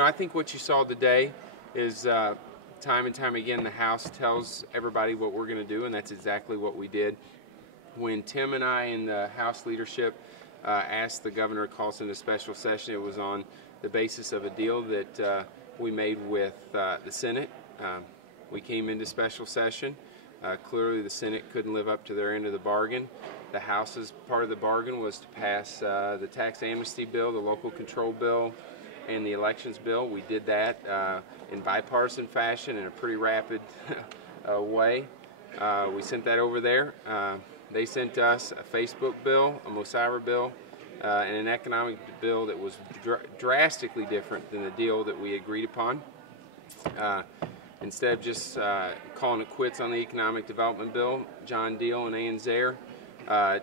I think what you saw today is time and time again the House tells everybody what we're going to do, and that's exactly what we did. When Tim and I and the House leadership asked the governor to call us into special session, it was on the basis of a deal that we made with the Senate. We came into special session. Clearly the Senate couldn't live up to their end of the bargain. The House's part of the bargain was to pass the tax amnesty bill, the local control bill, and the elections bill. We did that in bipartisan fashion in a pretty rapid way. We sent that over there. They sent us a Facebook bill, a Mosiver bill, and an economic bill that was drastically different than the deal that we agreed upon. Instead of just calling it quits on the economic development bill, John Deal and Ann Zaire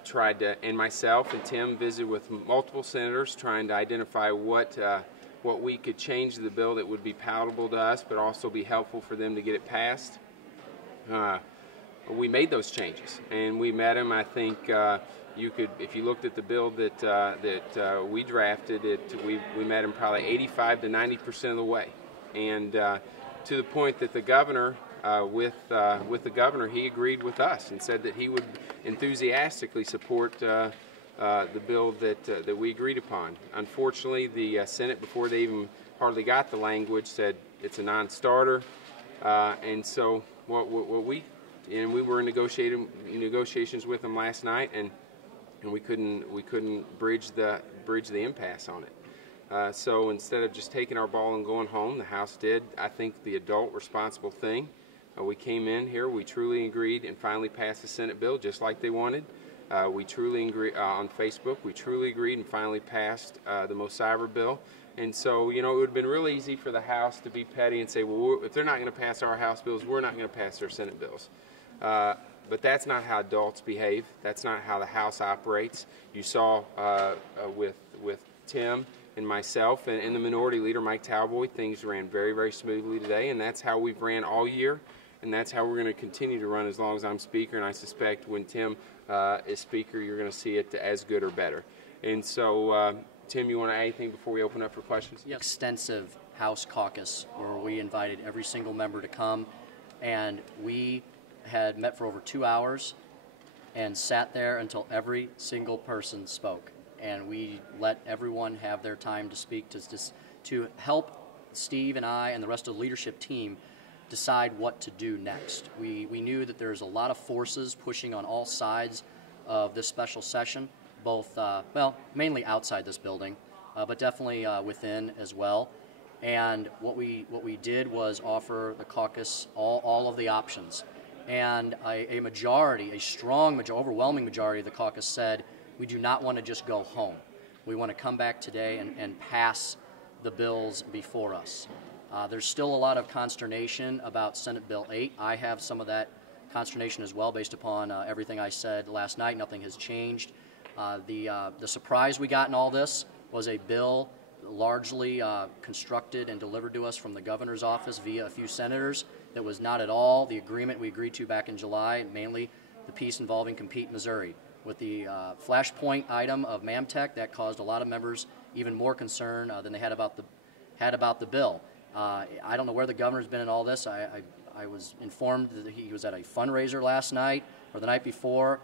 tried to, and myself and Tim visited with multiple senators trying to identify what we could change to the bill that would be palatable to us but also be helpful for them to get it passed. We made those changes, and we met them. I think you could, if you looked at the bill that we drafted, we met them probably 85 to 90% of the way, and to the point that the governor, with the governor, he agreed with us and said that he would enthusiastically support the bill that we agreed upon. Unfortunately, the Senate, before they even hardly got the language, said it's a non-starter, and so we were in negotiations with them last night, and we couldn't bridge the impasse on it. So instead of just taking our ball and going home, the House did, I think, the adult responsible thing. We came in here, we truly agreed, and finally passed the Senate bill just like they wanted. We truly agreed on Facebook. We truly agreed and finally passed the Mosiver bill. And so, it would have been real easy for the House to be petty and say, well, if they're not going to pass our House bills, we're not going to pass their Senate bills. But that's not how adults behave. That's not how the House operates. You saw with Tim and myself and the minority leader, Mike Talboy, things ran very, very smoothly today, and that's how we've ran all year, and that's how we're going to continue to run as long as I'm Speaker, and I suspect when Tim is Speaker, you're going to see it as good or better. And so, Tim, you want to add anything before we open up for questions? Yes. Extensive House caucus where we invited every single member to come, and we had met for over 2 hours and sat there until every single person spoke. And we let everyone have their time to speak to help Steve and I and the rest of the leadership team decide what to do next. We knew that there's a lot of forces pushing on all sides of this special session, both, mainly outside this building, but definitely within as well. And what we did was offer the caucus all of the options. And a strong, overwhelming majority of the caucus said, we do not want to just go home. We want to come back today and pass the bills before us. There's still a lot of consternation about Senate Bill 8. I have some of that consternation as well based upon everything I said last night. Nothing has changed. The surprise we got in all this was a bill largely constructed and delivered to us from the governor's office via a few senators that was not at all the agreement we agreed to back in July, mainly the piece involving Compete Missouri. With the flashpoint item of Mamtech, that caused a lot of members even more concern than they had about the bill. I don't know where the governor's been in all this. I was informed that he was at a fundraiser last night or the night before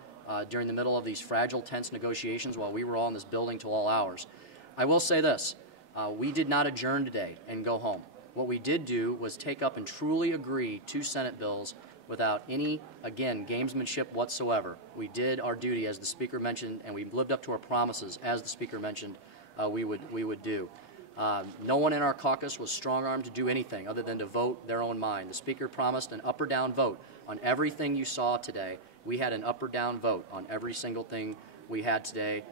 during the middle of these fragile, tense negotiations while we were all in this building till all hours. I will say this. We did not adjourn today and go home. What we did do was take up and truly agree to Senate bills without any, again, gamesmanship whatsoever. We did our duty, as the Speaker mentioned, and we lived up to our promises, as the Speaker mentioned, we would do. No one in our caucus was strong-armed to do anything other than to vote their own mind. The Speaker promised an up or down vote on everything you saw today. We had an up or down vote on every single thing we had today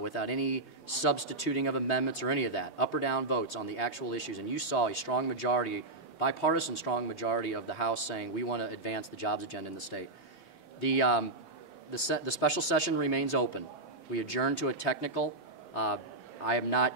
without any substituting of amendments or any of that. Up or down votes on the actual issues, and you saw a strong majority, bipartisan strong majority of the House saying we want to advance the jobs agenda in the state. The special session remains open. We adjourned to a technical. I am not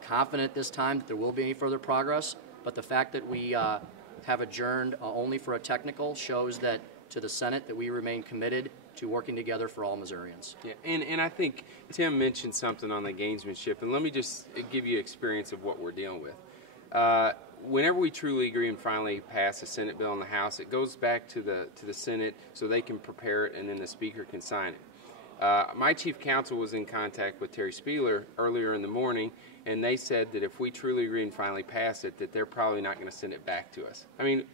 confident at this time that there will be any further progress, but the fact that we have adjourned only for a technical shows that to the Senate that we remain committed to working together for all Missourians. Yeah, and I think Tim mentioned something on the gamesmanship, and let me just give you experience of what we're dealing with. Whenever we truly agree and finally pass a Senate bill in the House, it goes back to the Senate so they can prepare it and then the Speaker can sign it. My chief counsel was in contact with Terry Spieler earlier in the morning, and they said that if we truly agree and finally pass it, that they're probably not going to send it back to us. I mean,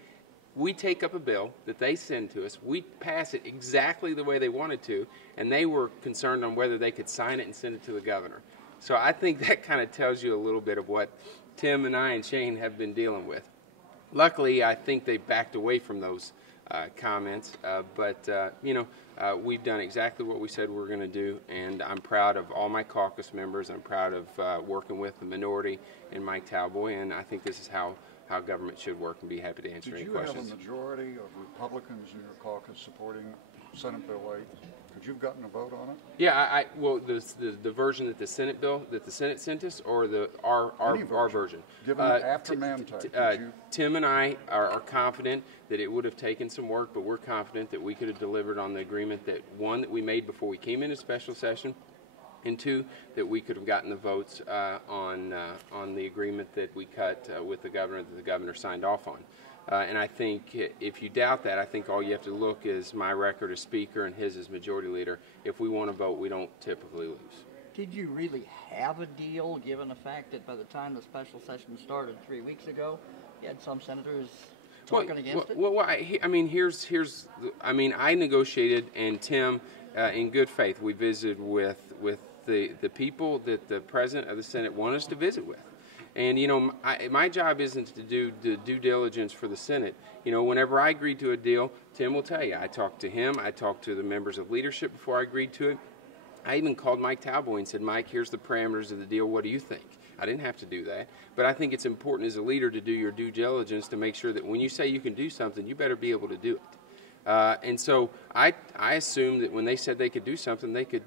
we take up a bill that they send to us, we pass it exactly the way they wanted to, and they were concerned on whether they could sign it and send it to the governor. So I think that kind of tells you a little bit of what Tim and I and Shane have been dealing with. Luckily, I think they backed away from those comments, but we've done exactly what we said we were going to do, and I'm proud of all my caucus members. I'm proud of working with the minority and Mike Talboy, and I think this is how government should work, and be happy to answer any questions. Did you have a majority of Republicans in your caucus supporting Senate Bill 8? Could you have gotten a vote on it? Yeah, well, the version that the Senate sent us, or our version. Given after Manti, Tim and I are confident that it would have taken some work, but we're confident that we could have delivered on the agreement that, one, that we made before we came into special session, and two, that we could have gotten the votes on the agreement that we cut with the governor, that the governor signed off on. And I think if you doubt that, I think all you have to look is my record as Speaker and his as Majority Leader. If we want to vote, we don't typically lose. Did you really have a deal, given the fact that by the time the special session started 3 weeks ago, you had some senators talking against it? Well, I negotiated, and Tim, in good faith, we visited with the people that the President of the Senate wanted us to visit with. And, my job isn't to do the due diligence for the Senate. Whenever I agreed to a deal, Tim will tell you, I talked to him, I talked to the members of leadership before I agreed to it. I even called Mike Talboy and said, Mike, here's the parameters of the deal, what do you think? I didn't have to do that, but I think it's important as a leader to do your due diligence to make sure that when you say you can do something, you better be able to do it. And so I assumed that when they said they could do something, they could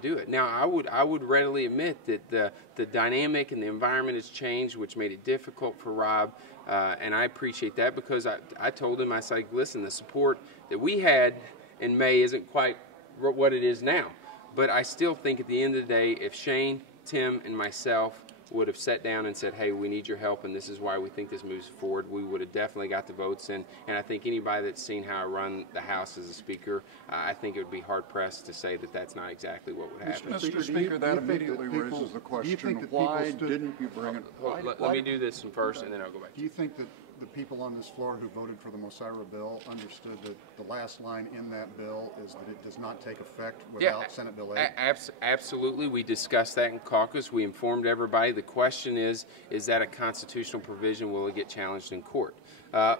do it. Now I would readily admit that the dynamic and the environment has changed, which made it difficult for Rob, and I appreciate that, because I told him, I said, listen, the support that we had in May isn't quite what it is now, but I still think at the end of the day, if Shane, Tim, and myself would have sat down and said, hey, we need your help, and this is why we think this moves forward, we would have definitely got the votes. And I think anybody that's seen how I run the House as a Speaker, I think it would be hard-pressed to say that that's not exactly what would happen. Mr. Speaker, that immediately raises the question, why didn't you bring it? Let me do this one first, and then I'll go back. Do you think that the people on this floor who voted for the Mosira bill understood that the last line in that bill is that it does not take effect without Senate Bill 8? Absolutely. We discussed that in caucus. We informed everybody. The question is that a constitutional provision? Will it get challenged in court?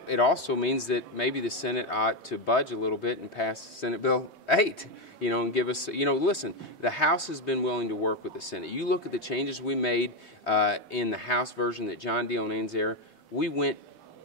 It also means that maybe the Senate ought to budge a little bit and pass Senate Bill 8, and give us, listen, the House has been willing to work with the Senate. You look at the changes we made in the House version that John Dionne's there, we went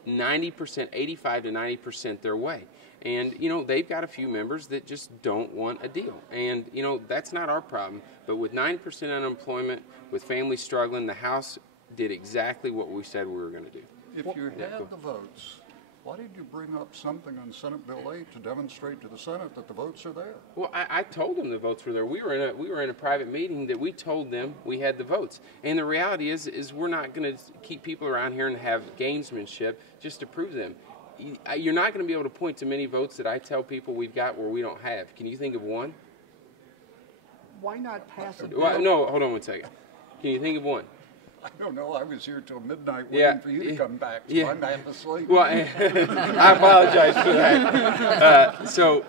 90%, 85 to 90% their way. And, they've got a few members that just don't want a deal. And, that's not our problem. But with 9% unemployment, with families struggling, the House did exactly what we said we were going to do. If you had the votes, why did you bring up something on Senate Bill 8 to demonstrate to the Senate that the votes are there? Well, I told them the votes were there. We were in a private meeting that we told them we had the votes. And the reality is we're not going to keep people around here and have gamesmanship just to prove them. You're not going to be able to point to many votes that I tell people we've got where we don't have. Can you think of one? Why not pass a bill? Well, no, hold on one second. Can you think of one? I don't know. I was here till midnight waiting for you to come back, so I'm half asleep. Well, I apologize for that. So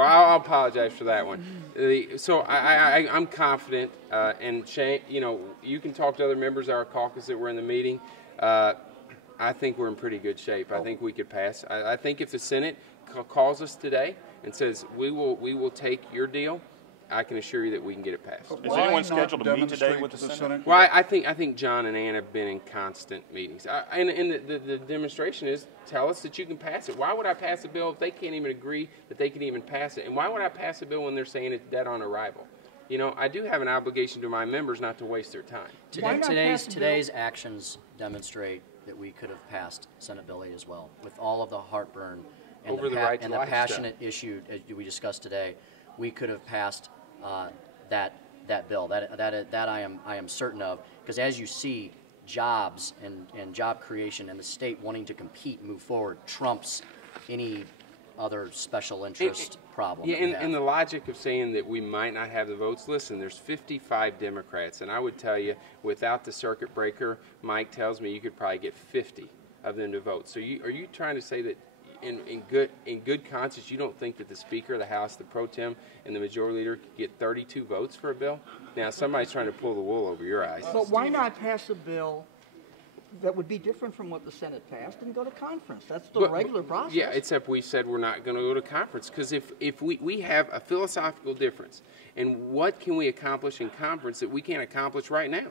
I'll apologize for that one. I'm confident, and Shane, you can talk to other members of our caucus that were in the meeting. I think we're in pretty good shape. I think we could pass. I think if the Senate calls us today and says we will take your deal, I can assure you that we can get it passed. Is anyone scheduled to meet today with the Senate? Well, I think John and Ann have been in constant meetings. And the demonstration is, tell us that you can pass it. Why would I pass a bill if they can't even agree that they can even pass it? And why would I pass a bill when they're saying it's dead on arrival? I do have an obligation to my members not to waste their time. Today's actions demonstrate that we could have passed Senate Bill 8 as well, with all of the heartburn and the passionate issue we discussed today. We could have passed that bill. That I am certain of, because as you see, jobs and job creation and the state wanting to compete, move forward, trumps any other special interest problem. Yeah, and the logic of saying that we might not have the votes, listen, there's 55 Democrats, and I would tell you, without the circuit breaker, Mike tells me you could probably get 50 of them to vote. So are you trying to say that in good conscience you don't think that the Speaker of the House, the pro tem, and the Majority Leader could get 32 votes for a bill? Now, somebody's trying to pull the wool over your eyes. But why not pass a bill that would be different from what the Senate passed and go to conference? That's the regular process. Yeah, except we said we're not going to go to conference because if we have a philosophical difference, and what can we accomplish in conference that we can't accomplish right now?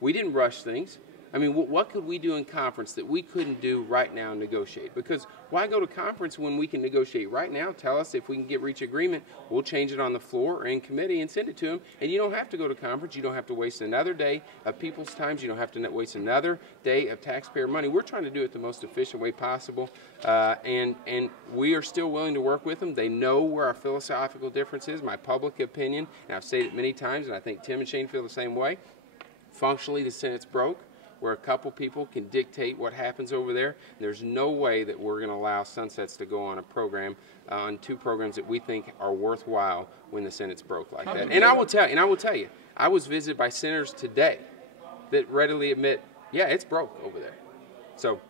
We didn't rush things. I mean, what could we do in conference that we couldn't do right now and negotiate? Because why go to conference when we can negotiate right now? Tell us if we can reach agreement. We'll change it on the floor or in committee and send it to them. And you don't have to go to conference. You don't have to waste another day of people's times. You don't have to waste another day of taxpayer money. We're trying to do it the most efficient way possible. And we are still willing to work with them. They know where our philosophical difference is. My public opinion, and I've said it many times, and I think Tim and Shane feel the same way. Functionally, the Senate's broke, where a couple people can dictate what happens over there. There's no way that we're going to allow sunsets to go on a program, on two programs that we think are worthwhile when the Senate's broke like that. And I will tell you, I was visited by senators today that readily admit, yeah, it's broke over there. So